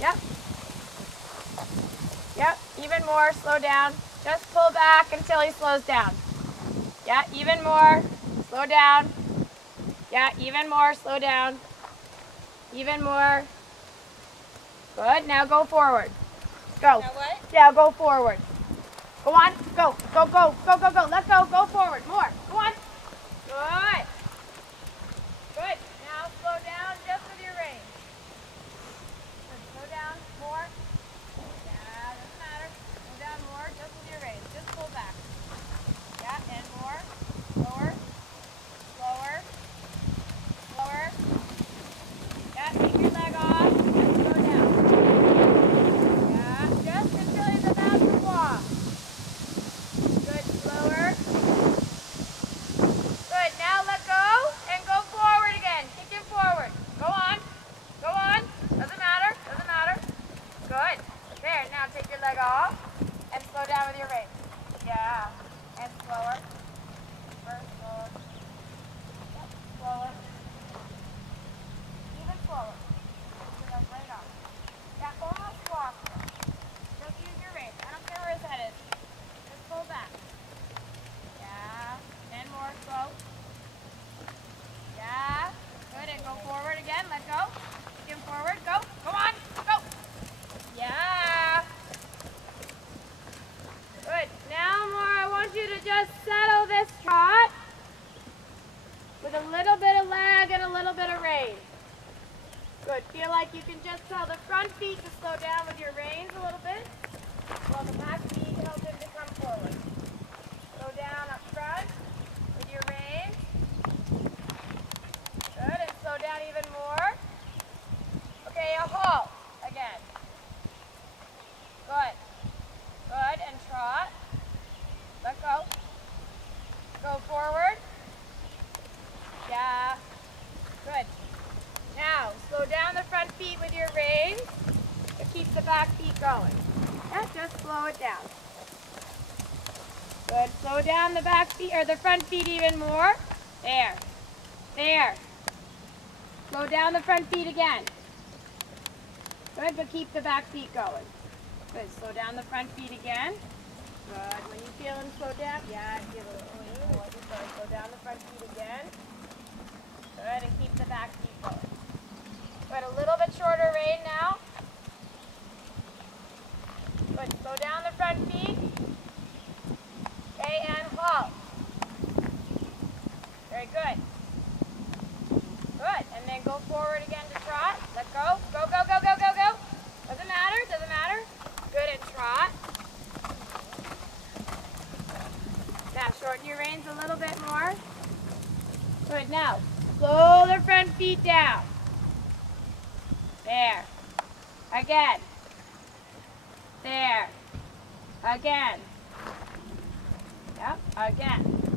Yep. Yep, even more, slow down. Just pull back until he slows down. Yeah, even more, slow down. Yeah, even more, slow down. Even more. Good, now go forward. Go. Now what? Yeah, go forward. Go on, go, go, go, go, go, go. Let go forward, more. Go on. Good. Good, now slow down just with your reins. Good, slow down, more. Yeah, doesn't matter. Slow down more just with your reins. Just pull back. Yeah, and more. Slower. Slower. Slower. Yeah, take your leg off and slow down. Yeah, just until he's about to walk. Good, slower. Good, now let go and go forward again. Kick him forward. Go on. Go on. Doesn't matter. Doesn't matter. Good. There, now take your leg off and slow down with your reins. Yeah. And slower. First, slower. Yep, slower. Even slower. Take your leg right off. Yeah, almost walk. Just use your reins. I don't care where his head is. Just pull back. Yeah. And more slow. Yeah. Good. And go forward again. Let go. Kick him forward. Go. Go on. Go. Yeah. Good. Now more, I want you to just settle this trot with a little bit of leg and a little bit of rein. Good. Feel like you can just tell the front feet to slow down with your reins a little bit, while the back feet help him to come forward. Slow down up front with your reins. Good. And slow down even more. Okay, a halt again. Good. Good, and trot. Let go. Go forward. Yeah. Good. Now, slow down the front feet with your reins to keep the back feet going. Yeah, just slow it down. Good. Slow down the back feet, or the front feet even more. There. There. Slow down the front feet again. Good, but keep the back feet going. Good. Slow down the front feet again. Good. When you feel them slow down, yeah, give a little more. Good. Slow down the front feet again. Good, and keep the back feet going. Good. A little bit shorter rein now. Good. Slow down the front feet. Okay, and halt. Very good. Good. And then go forward again to trot. Let go. Go, go, go, go, go, go. Doesn't matter. Doesn't matter. Good, and trot. Now shorten your reins a little bit more. Good, now slow the front feet down. There. Again. There. Again. Yep, again.